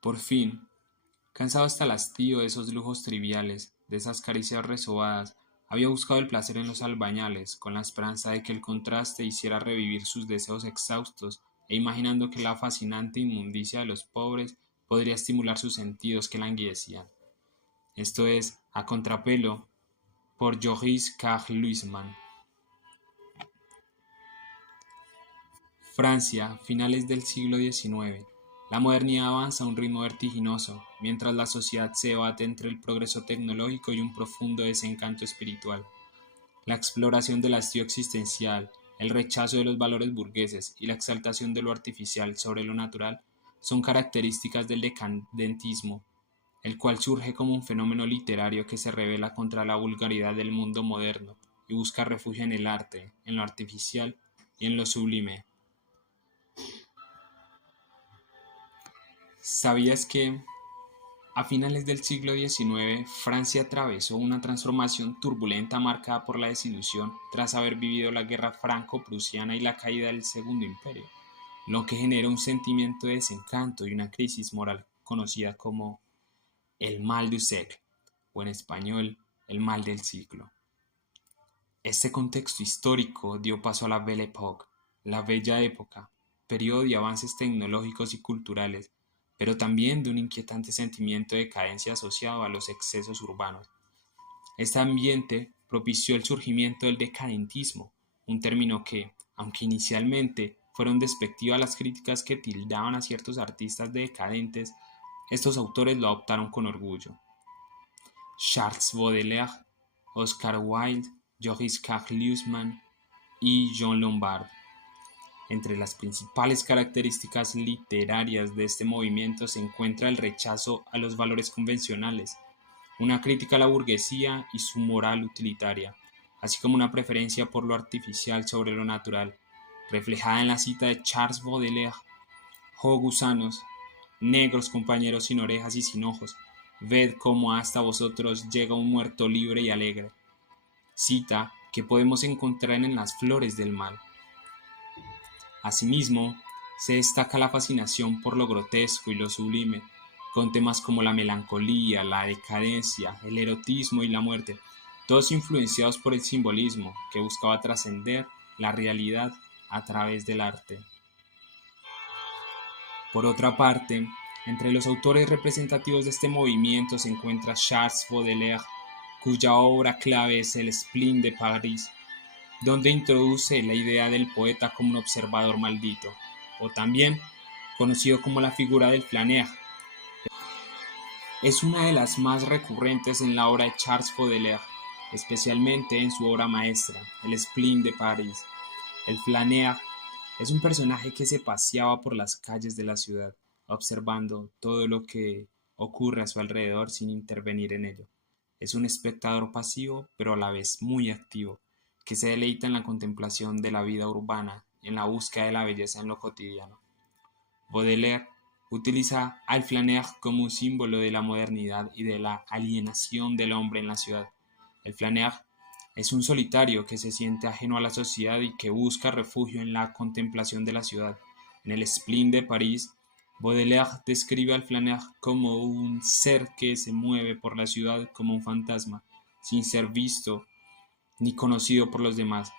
Por fin, cansado hasta el hastío de esos lujos triviales, de esas caricias resobadas, había buscado el placer en los albañales, con la esperanza de que el contraste hiciera revivir sus deseos exhaustos, e imaginando que la fascinante inmundicia de los pobres podría estimular sus sentidos que languidecían. Esto es A contrapelo, por Joris Luisman. Francia, finales del siglo XIX. La modernidad avanza a un ritmo vertiginoso, mientras la sociedad se debate entre el progreso tecnológico y un profundo desencanto espiritual. La exploración del hastío existencial, el rechazo de los valores burgueses y la exaltación de lo artificial sobre lo natural son características del decadentismo, el cual surge como un fenómeno literario que se revela contra la vulgaridad del mundo moderno y busca refugio en el arte, en lo artificial y en lo sublime. ¿Sabías que a finales del siglo XIX, Francia atravesó una transformación turbulenta marcada por la desilusión tras haber vivido la guerra franco-prusiana y la caída del Segundo Imperio, lo que generó un sentimiento de desencanto y una crisis moral conocida como el mal du siècle, o en español, el mal del siglo? Este contexto histórico dio paso a la Belle Époque, la Bella Época, periodo de avances tecnológicos y culturales, pero también de un inquietante sentimiento de decadencia asociado a los excesos urbanos. Este ambiente propició el surgimiento del decadentismo, un término que, aunque inicialmente fueron despectivas las críticas que tildaban a ciertos artistas de decadentes, estos autores lo adoptaron con orgullo. Charles Baudelaire, Oscar Wilde, Joris Luisman y John Lombard. Entre las principales características literarias de este movimiento se encuentra el rechazo a los valores convencionales, una crítica a la burguesía y su moral utilitaria, así como una preferencia por lo artificial sobre lo natural, reflejada en la cita de Charles Baudelaire: «Oh gusanos, negros compañeros sin orejas y sin ojos, ved cómo hasta vosotros llega un muerto libre y alegre», cita que podemos encontrar en Las flores del mal. Asimismo, se destaca la fascinación por lo grotesco y lo sublime, con temas como la melancolía, la decadencia, el erotismo y la muerte, todos influenciados por el simbolismo que buscaba trascender la realidad a través del arte. Por otra parte, entre los autores representativos de este movimiento se encuentra Charles Baudelaire, cuya obra clave es el Spleen de París, donde introduce la idea del poeta como un observador maldito, o también conocido como la figura del flaneur. Es una de las más recurrentes en la obra de Charles Baudelaire, especialmente en su obra maestra, El Spleen de París. El flaneur es un personaje que se paseaba por las calles de la ciudad, observando todo lo que ocurre a su alrededor sin intervenir en ello. Es un espectador pasivo, pero a la vez muy activo, que se deleita en la contemplación de la vida urbana y en la búsqueda de la belleza en lo cotidiano. Baudelaire utiliza al flaneur como un símbolo de la modernidad y de la alienación del hombre en la ciudad. El flaneur es un solitario que se siente ajeno a la sociedad y que busca refugio en la contemplación de la ciudad. En el Spleen de París, Baudelaire describe al flaneur como un ser que se mueve por la ciudad como un fantasma, sin ser visto ni conocido por los demás.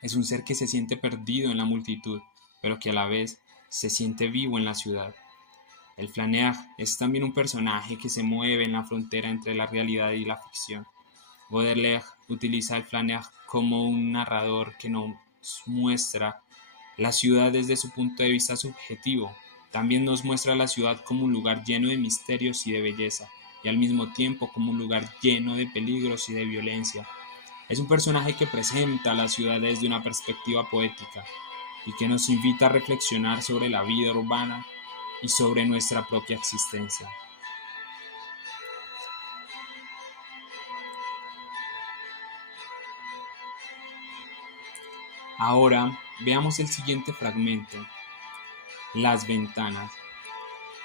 Es un ser que se siente perdido en la multitud, pero que a la vez se siente vivo en la ciudad. El flaneur es también un personaje que se mueve en la frontera entre la realidad y la ficción. Baudelaire utiliza al flaneur como un narrador que nos muestra la ciudad desde su punto de vista subjetivo. También nos muestra la ciudad como un lugar lleno de misterios y de belleza, y al mismo tiempo como un lugar lleno de peligros y de violencia. Es un personaje que presenta la ciudad desde una perspectiva poética y que nos invita a reflexionar sobre la vida urbana y sobre nuestra propia existencia. Ahora veamos el siguiente fragmento: Las ventanas.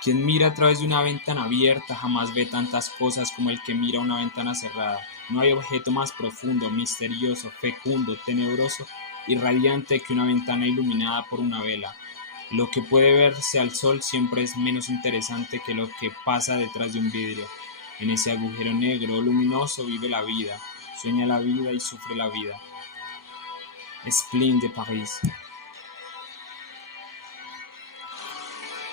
Quien mira a través de una ventana abierta jamás ve tantas cosas como el que mira una ventana cerrada. No hay objeto más profundo, misterioso, fecundo, tenebroso y radiante que una ventana iluminada por una vela. Lo que puede verse al sol siempre es menos interesante que lo que pasa detrás de un vidrio. En ese agujero negro luminoso vive la vida, sueña la vida y sufre la vida. Spleen de París.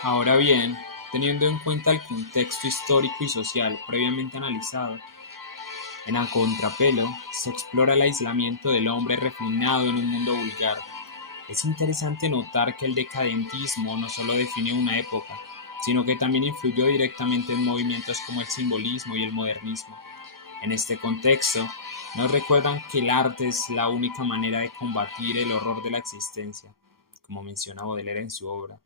Ahora bien, teniendo en cuenta el contexto histórico y social previamente analizado, en A Contrapelo se explora el aislamiento del hombre refinado en un mundo vulgar. Es interesante notar que el decadentismo no solo define una época, sino que también influyó directamente en movimientos como el simbolismo y el modernismo. En este contexto, nos recuerdan que el arte es la única manera de combatir el horror de la existencia, como menciona Baudelaire en su obra.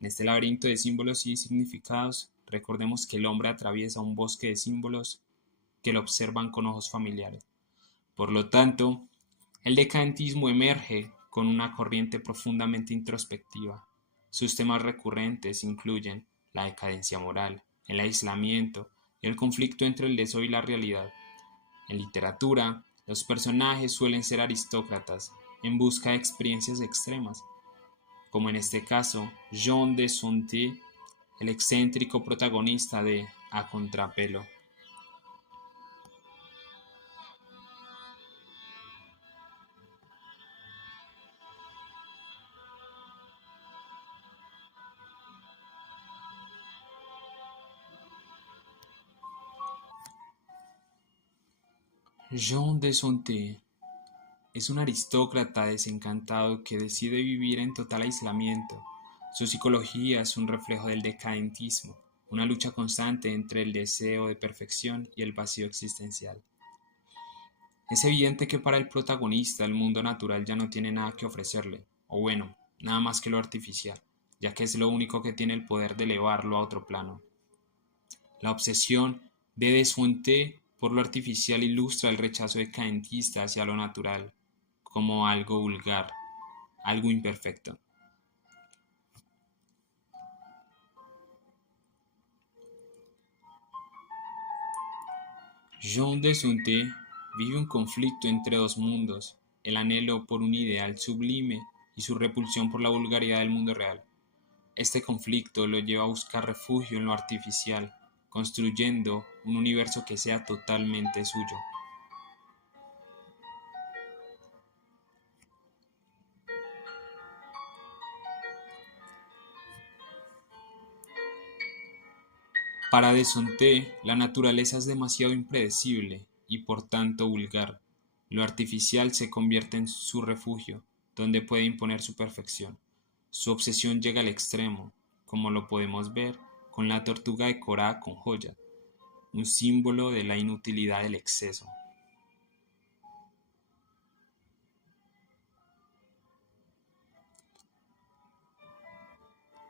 En este laberinto de símbolos y significados, recordemos que el hombre atraviesa un bosque de símbolos que lo observan con ojos familiares. Por lo tanto, el decadentismo emerge con una corriente profundamente introspectiva. Sus temas recurrentes incluyen la decadencia moral, el aislamiento y el conflicto entre el deseo y la realidad. En literatura, los personajes suelen ser aristócratas en busca de experiencias extremas, como en este caso Jean de Sonté, el excéntrico protagonista de A Contrapelo. Jean de Sonté es un aristócrata desencantado que decide vivir en total aislamiento. Su psicología es un reflejo del decadentismo, una lucha constante entre el deseo de perfección y el vacío existencial. Es evidente que para el protagonista el mundo natural ya no tiene nada que ofrecerle, o bueno, nada más que lo artificial, ya que es lo único que tiene el poder de elevarlo a otro plano. La obsesión de Desfonte por lo artificial ilustra el rechazo decadentista hacia lo natural, como algo vulgar, algo imperfecto. Jean de Sunté vive un conflicto entre dos mundos, el anhelo por un ideal sublime y su repulsión por la vulgaridad del mundo real. Este conflicto lo lleva a buscar refugio en lo artificial, construyendo un universo que sea totalmente suyo. Para Desonté, la naturaleza es demasiado impredecible y por tanto vulgar. Lo artificial se convierte en su refugio, donde puede imponer su perfección. Su obsesión llega al extremo, como lo podemos ver con la tortuga decorada con joya, un símbolo de la inutilidad del exceso.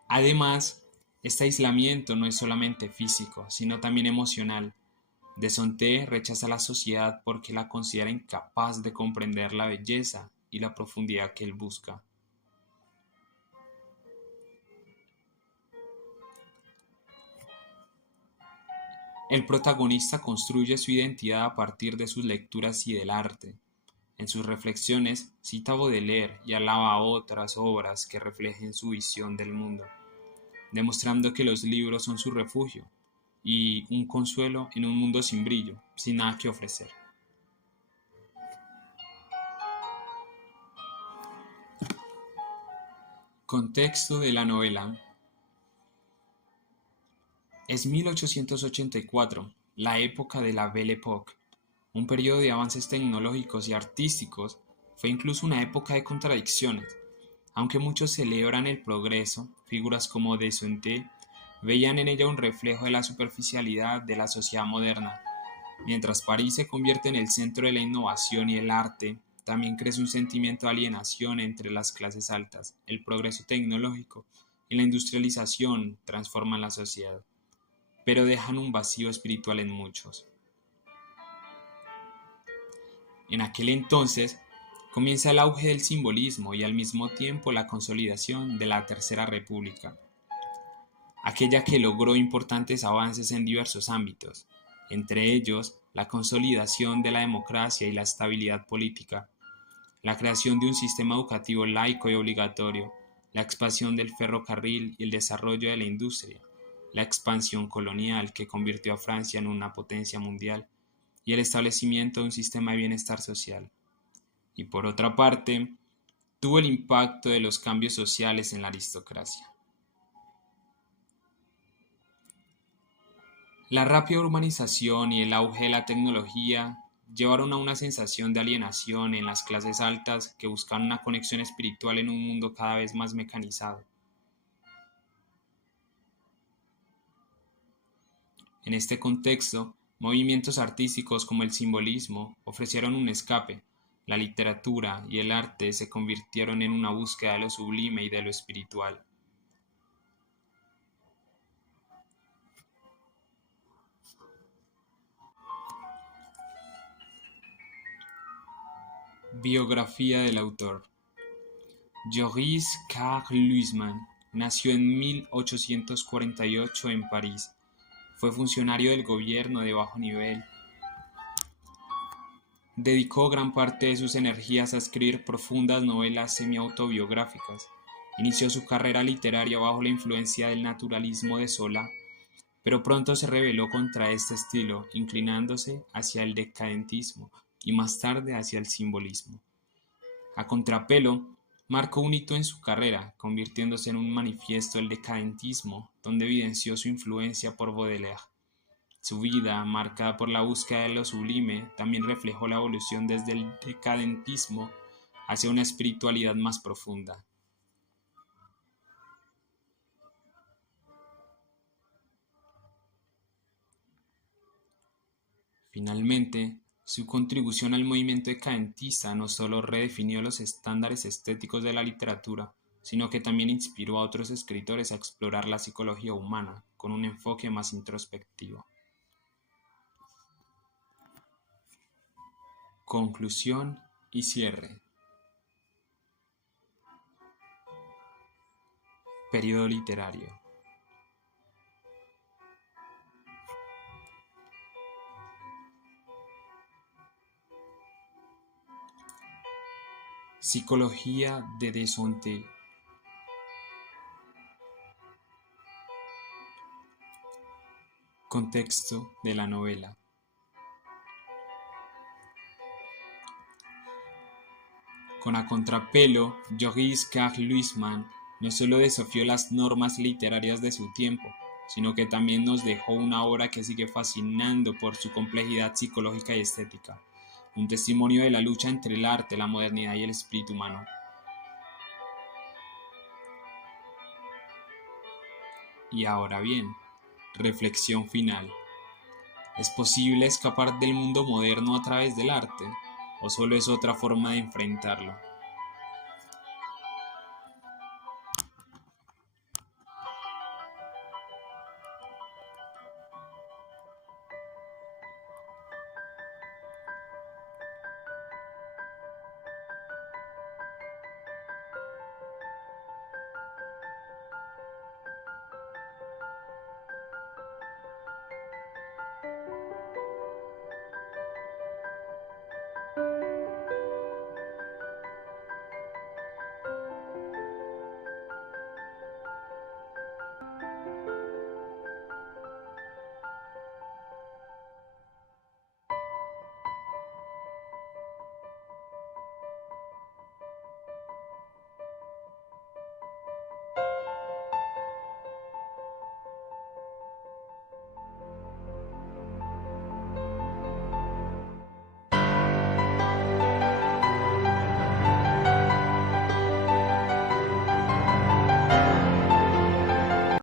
Además, este aislamiento no es solamente físico, sino también emocional. Desonté rechaza la sociedad porque la considera incapaz de comprender la belleza y la profundidad que él busca. El protagonista construye su identidad a partir de sus lecturas y del arte. En sus reflexiones cita a Baudelaire y alaba a otras obras que reflejen su visión del mundo, demostrando que los libros son su refugio y un consuelo en un mundo sin brillo, sin nada que ofrecer. Contexto de la novela. Es 1884, la época de la Belle Époque, un periodo de avances tecnológicos y artísticos. Fue incluso una época de contradicciones. Aunque muchos celebran el progreso, figuras como de Sunté veían en ella un reflejo de la superficialidad de la sociedad moderna. Mientras París se convierte en el centro de la innovación y el arte, también crece un sentimiento de alienación entre las clases altas. El progreso tecnológico y la industrialización transforman la sociedad, pero dejan un vacío espiritual en muchos. En aquel entonces comienza el auge del simbolismo y al mismo tiempo la consolidación de la Tercera República, aquella que logró importantes avances en diversos ámbitos, entre ellos la consolidación de la democracia y la estabilidad política, la creación de un sistema educativo laico y obligatorio, la expansión del ferrocarril y el desarrollo de la industria, la expansión colonial que convirtió a Francia en una potencia mundial y el establecimiento de un sistema de bienestar social. Y por otra parte, tuvo el impacto de los cambios sociales en la aristocracia. La rápida urbanización y el auge de la tecnología llevaron a una sensación de alienación en las clases altas que buscaban una conexión espiritual en un mundo cada vez más mecanizado. En este contexto, movimientos artísticos como el simbolismo ofrecieron un escape. La literatura y el arte se convirtieron en una búsqueda de lo sublime y de lo espiritual. Biografía del autor. Joris Karl Huysmans nació en 1848 en París. Fue funcionario del gobierno de bajo nivel. Dedicó gran parte de sus energías a escribir profundas novelas semi-autobiográficas. Inició su carrera literaria bajo la influencia del naturalismo de Zola, pero pronto se rebeló contra este estilo, inclinándose hacia el decadentismo y más tarde hacia el simbolismo. A contrapelo, marcó un hito en su carrera, convirtiéndose en un manifiesto del decadentismo, donde evidenció su influencia por Baudelaire. Su vida, marcada por la búsqueda de lo sublime, también reflejó la evolución desde el decadentismo hacia una espiritualidad más profunda. Finalmente, su contribución al movimiento decadentista no solo redefinió los estándares estéticos de la literatura, sino que también inspiró a otros escritores a explorar la psicología humana con un enfoque más introspectivo. Conclusión y cierre. Periodo literario. Psicología de Desonté. Contexto de la novela. Con a contrapelo, Joris Karl Huysmans no solo desafió las normas literarias de su tiempo, sino que también nos dejó una obra que sigue fascinando por su complejidad psicológica y estética, un testimonio de la lucha entre el arte, la modernidad y el espíritu humano. Y ahora bien, reflexión final. ¿Es posible escapar del mundo moderno a través del arte? ¿O solo es otra forma de enfrentarlo?